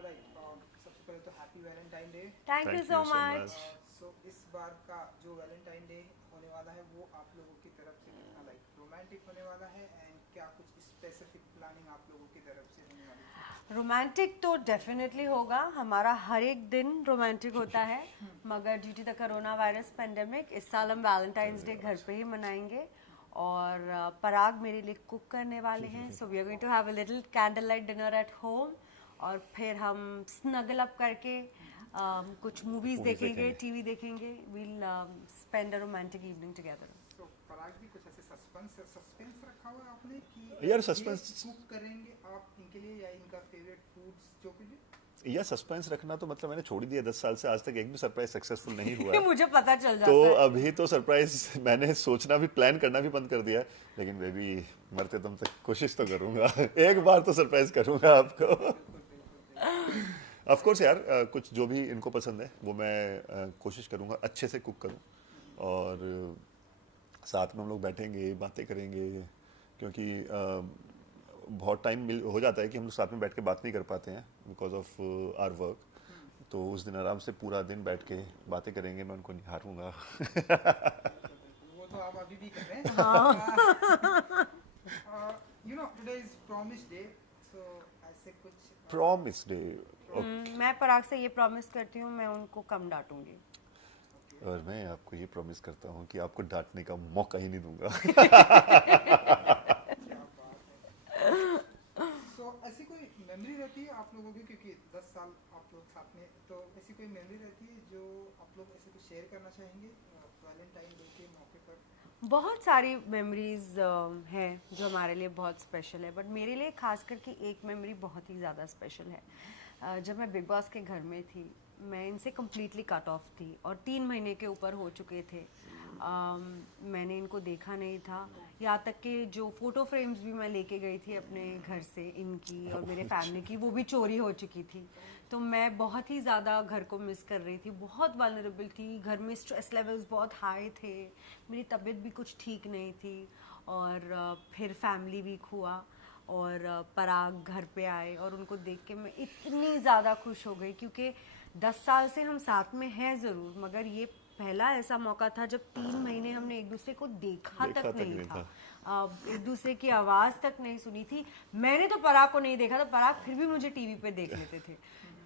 सबसे पहले तो happy Valentine day. Thank you Thank so you so much. much. सो इस बार का जो वैलेंटाइन डे होने वाला है वो आप लोगों की तरफ से कितना रोमांटिक होने वाला है, एंड क्या कुछ स्पेसिफिक प्लानिंग आप लोगों की तरफ से होने वाली है? रोमांटिक तो डेफिनेटली होगा, हमारा हर एक दिन रोमांटिक होता है, मगर due to the corona virus pandemic इस साल हम वैलेंटाइंस डे घर पे ही मनाएंगे। और पराग मेरे लिए कुक करने वाले हैं, so we are going to have a little candle light dinner at home, और फिर हम स्नगल अप करके कुछ मूवीज देखेंगे, टीवी देखेंगे। We'll spend a romantic evening together. तो पराग भी कुछ ऐसे सस्पेंस रखा हुआ है आपने कि यार ये सस्पेंस कुक करेंगे आप इनके लिए, या इनका फेवरेट फूड्स जो कुछ भी? या सस्पेंस रखना तो मतलब मैंने छोड़ ही दिया 10 साल से, आज तक एक भी सरप्राइज सक्सेसफुल नहीं हुआ है। मुझे पता चल जाता तो है। अभी तो सरप्राइज मैंने सोचना भी, प्लान करना भी बंद कर दिया है, लेकिन बेबी मरते दम तक कोशिश तो करूंगा एक बार तो सरप्राइज करूंगा आपको। ऑफ कोर्स यार, कुछ जो भी इनको पसंद है वो मैं कोशिश करूंगा अच्छे से कुक करूं, और साथ में हम लोग बैठेंगे, बातें करेंगे, क्योंकि बहुत टाइम मिल हो जाता है कि हम लोग साथ में बैठ के बात नहीं कर पाते हैं बिकॉज ऑफ आवर वर्क। तो उस दिन आराम से पूरा दिन बैठ के बातें करेंगे, मैं उनको निहारूंगा। वो तो आप अभी भी कर रहे हैं। You know today is promise day, so ऐसे कुछ प्रॉमिस डे। मैं पराग से ये प्रॉमिस करती हूँ, मैं उनको कम डांटूंगी। और मैं आपको ये प्रॉमिस करता हूँ कि आपको डांटने का मौका ही नहीं दूंगा। सो ऐसी कोई मेमोरी रहती है आप लोगों की, क्योंकि 10 साल आप लोग साथ में, तो ऐसी कोई मेमोरी रहती है जो आप लोग ऐसे कुछ शेयर करना चाहेंगे वैलेंटाइन डे के मौके पर? बहुत सारी मेमोरीज हैं जो हमारे लिए बहुत स्पेशल है, बट मेरे लिए खास करके एक मेमोरी बहुत ही ज़्यादा स्पेशल है। जब मैं बिग बॉस के घर में थी, मैं इनसे कम्प्लीटली कट ऑफ थी और 3 महीने के ऊपर हो चुके थे। मैंने इनको देखा नहीं था, यहाँ तक कि जो फ़ोटो फ्रेम्स भी मैं लेके गई थी अपने घर से, इनकी और मेरे फैमिली की, वो भी चोरी हो चुकी थी। तो मैं बहुत ही ज़्यादा घर को मिस कर रही थी, बहुत वल्नरेबल थी, घर में स्ट्रेस लेवल्स बहुत हाई थे, मेरी तबीयत भी कुछ ठीक नहीं थी। और फिर फैमिली वीक हुआ और पराग घर पे आए और उनको देख के मैं इतनी ज़्यादा खुश हो गई, क्योंकि 10 साल से हम साथ में हैं ज़रूर, मगर ये पहला ऐसा मौका था जब 3 महीने हमने एक दूसरे को देखा तक नहीं था। एक दूसरे की आवाज़ तक नहीं सुनी थी। मैंने तो पराग को नहीं देखा था, पराग फिर भी मुझे टीवी पे देख लेते थे।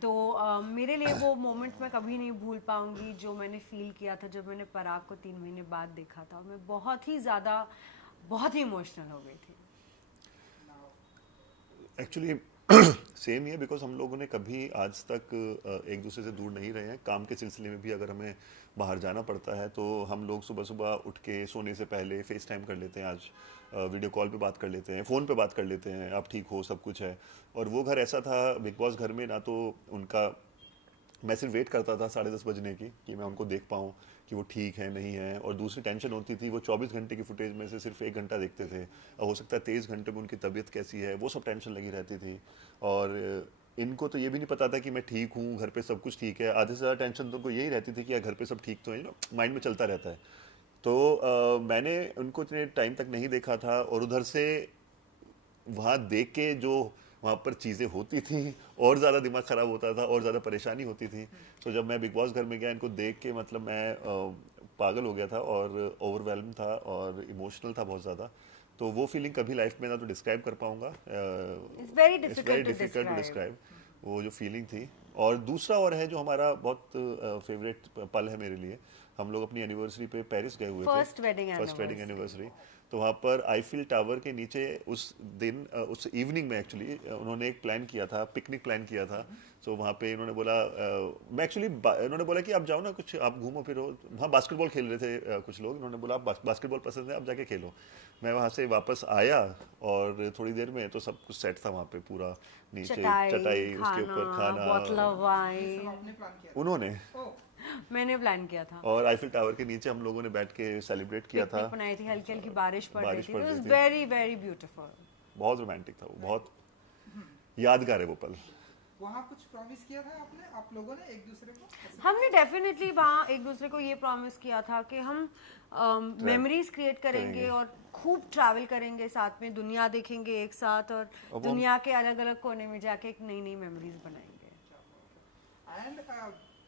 तो मेरे लिए वो मोमेंट मैं कभी नहीं भूल पाऊंगी, जो मैंने फील किया था जब मैंने पराग को 3 महीने बाद देखा था। और मैं बहुत ही ज़्यादा, बहुत ही इमोशनल हो गई थी। एक्चुअली सेम ही है, बिकॉज हम लोगों ने कभी आज तक एक दूसरे से दूर नहीं रहे हैं। काम के सिलसिले में भी अगर हमें बाहर जाना पड़ता है तो हम लोग सुबह सुबह उठ के सोने से पहले फेस टाइम कर लेते हैं, आज वीडियो कॉल पे बात कर लेते हैं, फ़ोन पे बात कर लेते हैं, आप ठीक हो, सब कुछ है। और वो घर ऐसा था बिग बॉस घर में, ना तो उनका, मैं सिर्फ वेट करता था 10:30 बजने की कि मैं उनको देख पाऊँ कि वो ठीक है नहीं है, और दूसरी टेंशन होती थी वो 24 घंटे की फुटेज में से सिर्फ 1 घंटा देखते थे, और हो सकता है 23 घंटे में उनकी तबीयत कैसी है, वो सब टेंशन लगी रहती थी। और इनको तो ये भी नहीं पता था कि मैं ठीक हूँ, घर पे सब कुछ ठीक है। आधे से ज़्यादा टेंशन तो उनको यही रहती थी कि यार घर पे सब ठीक तो है, माइंड में चलता रहता है। तो मैंने उनको इतने टाइम तक नहीं देखा था, और उधर से वहाँ देख के जो वहाँ पर चीज़ें होती थी और ज़्यादा दिमाग ख़राब होता था और ज़्यादा परेशानी होती थी। तो जब मैं बिग बॉस घर में गया, इनको देख के मतलब मैं पागल हो गया था और ओवरवेलम था और इमोशनल था बहुत ज़्यादा। तो वो फीलिंग कभी लाइफ में ना तो डिस्क्राइब कर पाऊँगा, it's very difficult to difficult to describe. Describe वो जो फीलिंग थी। और दूसरा और है जो हमारा बहुत फेवरेट पल है मेरे लिए, हम लोग अपनी एनिवर्सरी पे पेरिस गए हुए थे, first wedding first wedding anniversary. Anniversary. तो वहाँ पर आईफिल टावर के नीचे उस दिन, उस इवनिंग में एक्चुअली उन्होंने एक प्लान किया था, पिकनिक प्लान किया था। तो वहाँ पे इन्होंने बोला, मैं एक्चुअली इन्होंने बोला कि आप जाओ ना, कुछ आप घूमो फिरो। वहाँ बास्केटबॉल खेल रहे थे कुछ लोग, इन्होंने बोला आप बास्केटबॉल पसंद है, आप जाके खेलो। मैं वहाँ से वापस आया और थोड़ी देर में तो सब कुछ सेट था वहाँ पे, पूरा नीचे चटाई, उसके ऊपर खाना, बॉटल ऑफ वाइन, सब आपने प्लान किया था? उन्होंने। ओह, मैंने प्लान किया था। और आईफिल टावर के नीचे हम लोगों ने बैठ के सेलिब्रेट किया था। पिकनिक बनाई थी, हल्की हल्की बारिश पड़ रही बारिश थी। पड़ इट रही वाज थी। Very very beautiful. बहुत रोमांटिक था वो, बहुत यादगार है वो पल। वहाँ कुछ प्रॉमिस किया था आपने, आप लोगों ने एक दूसरे को ऐसे? हमने डेफिनेटली वहाँ एक दूसरे को ये प्रॉमिस किया था कि हम मेमोरीज क्रिएट करेंगे और खूब ट्रैवल करेंगे साथ में, दुनिया देखेंगे एक साथ, और वो दुनिया के अलग अलग कोने में जाके एक नई नई मेमोरीज बनाएंगे। एंड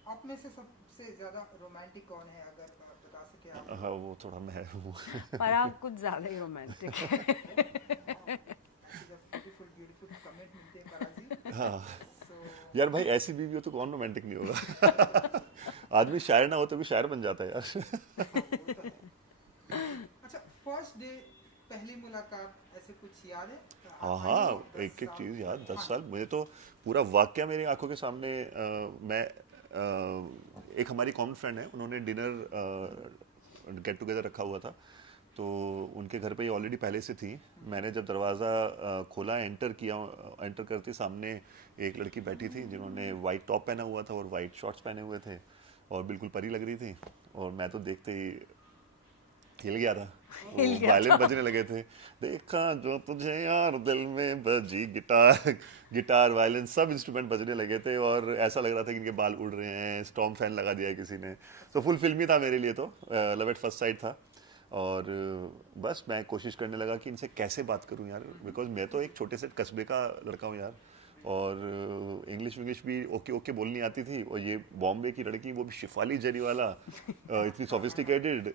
आप में से सबसे ज्यादा रोमांटिक कौन है, अगर बता सके आप? हाँ वो थोड़ा मैं हूँ पर आप कुछ ज़्यादा ही रोमांटिक है। ब्यूटीफुल ब्यूटीफुल कमेंट मिलते हैं पराग जी। हाँ सो यार भाई ऐसी बीवी हो तो कौन रोमांटिक नहीं होगा आदमी शायर ना हो तो भी शायर बन जाता है यार अच्छा, फर्स्ट डे पहली मुलाकात ऐसे कुछ याद है? हाँ I हाँ know 10 एक एक साल चीज़ यार 10 हाँ, साल मुझे तो पूरा वाकया मेरी आंखों के सामने मैं एक हमारी कॉमन फ्रेंड है उन्होंने डिनर गेट टुगेदर रखा हुआ था तो उनके घर पे ये ऑलरेडी पहले से थी मैंने जब दरवाज़ा खोला एंटर करते सामने एक लड़की बैठी थी जिन्होंने वाइट टॉप पहना हुआ था और वाइट शॉर्ट्स पहने हुए थे और बिल्कुल परी लग रही थी और मैं तो देखते ही हिल गया था हिल गया वायलिन था। बजने लगे थे देखा जो तुझे यार दिल में बजी गिटार वायलिन सब इंस्ट्रूमेंट बजने लगे थे और ऐसा लग रहा था कि इनके बाल उड़ रहे हैं स्टॉर्म फैन लगा दिया है किसी ने तो फुल फिल्मी था मेरे लिए तो लव एट फर्स्ट साइट था और बस मैं कोशिश करने लगा कि इनसे कैसे बात करूं यार बिकॉज मैं तो एक छोटे से कस्बे का लड़का हूं यार और इंग्लिश भी ओके ओके बोलनी आती थी और ये बॉम्बे की लड़की वो भी शिफाली जरी वाला इतनी सोफिस्टिकेटेड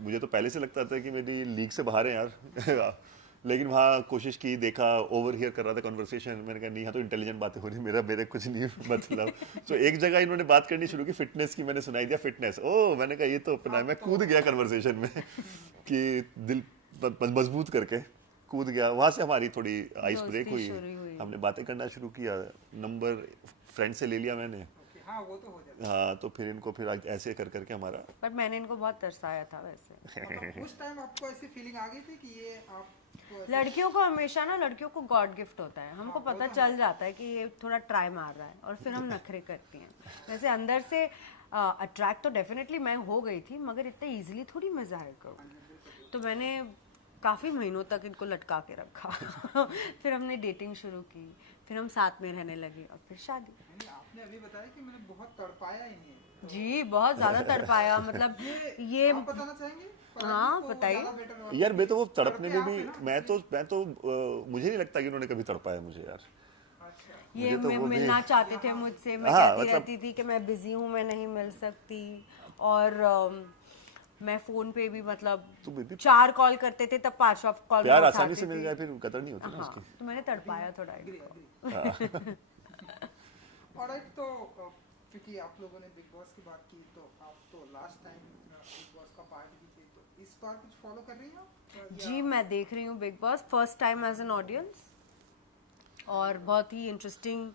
मुझे तो पहले से लगता था कि मेरी लीग से बाहर है यार लेकिन वहाँ कोशिश की देखा ओवर हियर कर रहा था कन्वर्सेशन मैंने कहा नहीं यहाँ तो इंटेलिजेंट बातें हो रही मेरे कुछ नहीं मतलब तो एक जगह इन्होंने बात करनी शुरू की फिटनेस की मैंने सुनाई दिया फिटनेस मैंने कहा ये तो अपना है मैं कूद गया कन्वर्सेशन में कि दिल मजबूत करके कूद गया वहाँ से हमारी थोड़ी आइस ब्रेक दोस्ती हुई शुरू हुई। हमने बातें करना शुरू किया नंबर फ्रेंड से ले लिया मैंने ओके, हाँ वो तो हो जाता हाँ तो फिर इनको फिर ऐसे कर करके हमारा पर मैंने इनको बहुत तरसाया था वैसे। है। मतलब उस टाइम आपको ऐसी फीलिंग आ गई थी कि ये आपको ऐसे- लड़कियों को हमेशा ना लड़कियों को गॉड गिफ्ट होता है हमको हाँ, वो पता तो चल जाता है कि ये थोड़ा ट्राई मार रहा है और फिर हम नखरे करती हैं वैसे अंदर से अट्रैक्ट तो डेफिनेटली मैं हो गई थी मगर इतने इजीली थोड़ी मैं जाहिर करूँ तो मैंने काफ़ी महीनों तक इनको लटका के रखा फिर हमने डेटिंग शुरू की फिर हम साथ में रहने लगे और फिर शादी नहीं, आपने अभी बताया कि मैंने बहुत तड़पाया इन्हें, तो जी बहुत ज़्यादा तड़पाया मतलब ये आप बताना चाहेंगे? हाँ, को बताइए। ज़्यादा better हुआ यार मैं तो वो कि तड़पने तड़पे में आप भी हैं ना, मैं तो मुझे नहीं लगता कि उन्होंने कभी तड़पाया मुझे यार अच्छा, ये मुझे तो वो भी- मिलना चाहते थे मुझसे मैं हाँ, कहती मतलब- रहती थी कि मैं बिजी हूँ मैं नहीं मिल सकती और मैं फोन पे भी मतलब तो बेबी 4 कॉल करते थे तब 5वां कॉल प्यार आसानी से मिल जाए फिर कदर नहीं होती ना हाँ उसकी तो मैंने तड़पाया थोड़ा agree, इनको। agree. Alright, तो क्योंकि आप लोगों ने बिग बॉस की बात की तो आप तो लास्ट टाइम बिग बॉस का पार्ट भी थे तो इस बार कुछ फॉलो कर रही हैं आप? जी मैं देख रही हूँ Bigg Boss first time as an audience और बहुत ही इंटरेस्टिंग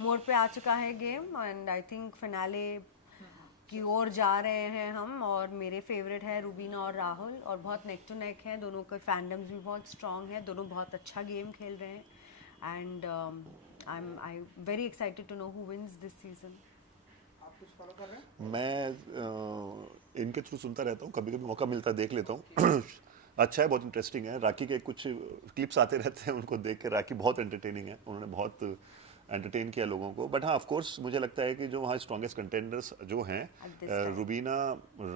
मोड पे आ चुका है game and I think finale की ओर जा रहे हैं हम और मेरे फेवरेट है रूबीना और राहुल और बहुत नेक टू नेक हैं दोनों के फैंडम्स भी बहुत स्ट्रॉन्ग है दोनों बहुत अच्छा गेम खेल रहे हैं and I very excited to know who wins this season. आप कुछ फॉलो कर रहे हैं? मैं इनके थ्रू सुनता रहता हूँ कभी कभी मौका मिलता है देख लेता हूँ अच्छा है बहुत इंटरेस्टिंग है राखी के कुछ क्लिप्स आते रहते हैं उनको देख के राखी बहुत एंटरटेनिंग है उन्होंने बहुत एंटरटेन किया लोगों को बट हाँ ऑफ कोर्स मुझे लगता है कि जो वहाँ स्ट्रॉन्गेस्ट कंटेंडर्स जो हैं At this time. Rubina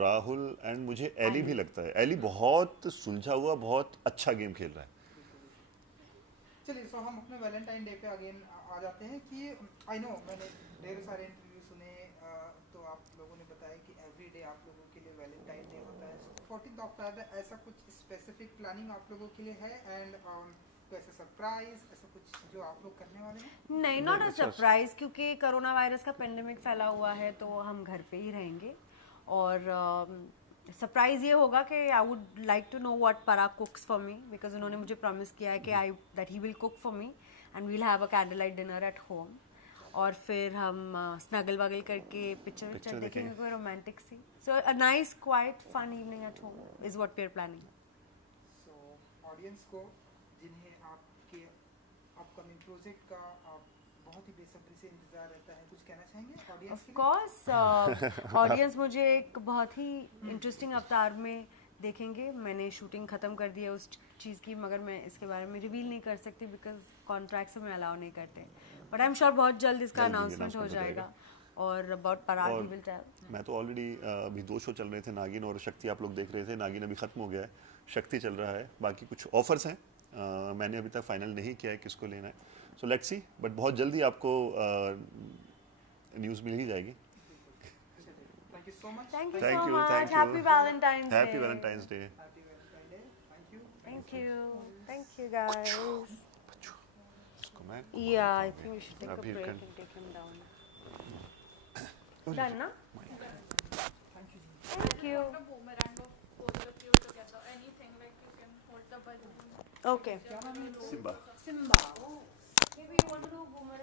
Rahul and मुझे एली भी लगता है एली बहुत सुलझा हुआ बहुत अच्छा गेम खेल रहा है चलिए, सो हम अपने वैलेंटाइन डे पे अगेन आ जाते हैं कि आई नो मैंने ढेर सारे इंटरव्यू सुने तो आप लोगों ने बताया कि एवरी डे आप लोगों के लिए वैलेंटाइन डे होता है। 14 अक्टूबर ऐसा कुछ स्पेसिफिक प्लानिंग आप लोगों के लिए है एंड ऐसा सरप्राइज ऐसा कुछ जो आप लोग करने वाले हैं? नहीं नॉट अ अच्छा। सरप्राइज क्योंकि कोरोना वायरस का पेंडेमिक फैला हुआ है तो हम घर पे ही रहेंगे और सरप्राइज ये होगा कि I would like to know what Parag cooks for me because उन्होंने मुझे प्रॉमिस किया है कि I that he will cook for me and we'll have a candle light dinner at home और फिर हम स्नगल वगल करके पिक्चर Picture देखेंगे देखेंगे। कोई रोमांटिक सी so a nice quite fun evening at home is what we are planning. So audience को जिन्हें आपके अपकमिंग प्रोजेक्ट का आप बहुत ही बेसब्री से इंतजार रहता है कुछ कहना चाहेंगे ऑडियंस ऑफ के लिए? कोर्स ऑडियंस मुझे एक बहुत ही इंटरेस्टिंग अवतार में देखेंगे मैंने शूटिंग ख़त्म कर दी है उस चीज़ की मगर मैं इसके बारे में रिवील नहीं कर सकती बिकॉज कॉन्ट्रैक्ट से मैं अलाउ नहीं करते बट आई एम श्योर बहुत जल्द इसका जल्द ही अनाउंसमेंट हो announcement हो जाएगा और अबाउट पराग और ही विल टेल। मैं तो ऑलरेडी अभी 2 शो चल रहे थे नागिन और शक्ति आप लोग देख रहे थे नागिन अभी खत्म हो गया है शक्ति चल रहा है बाकी कुछ ऑफर्स हैं मैंने अभी तक फाइनल नहीं किया है किसको लेना है सो लेट्स सी बट बहुत जल्दी आपको न्यूज़ मिल ही जाएगी. Thank you so much. Thank you Thank so you, much. thank you. Happy Valentine's Day. Happy Valentine's Day. Happy Valentine day. Thank you. Thank you. Thank you guys. इसको मैं Yeah, I think we should take a अभी break can- and take him down. Done, na? Thank you. The boomerang of both of you together. Anything like you can hold the balloon. Okay. Simba. Simba. Maybe you want to do boomerang.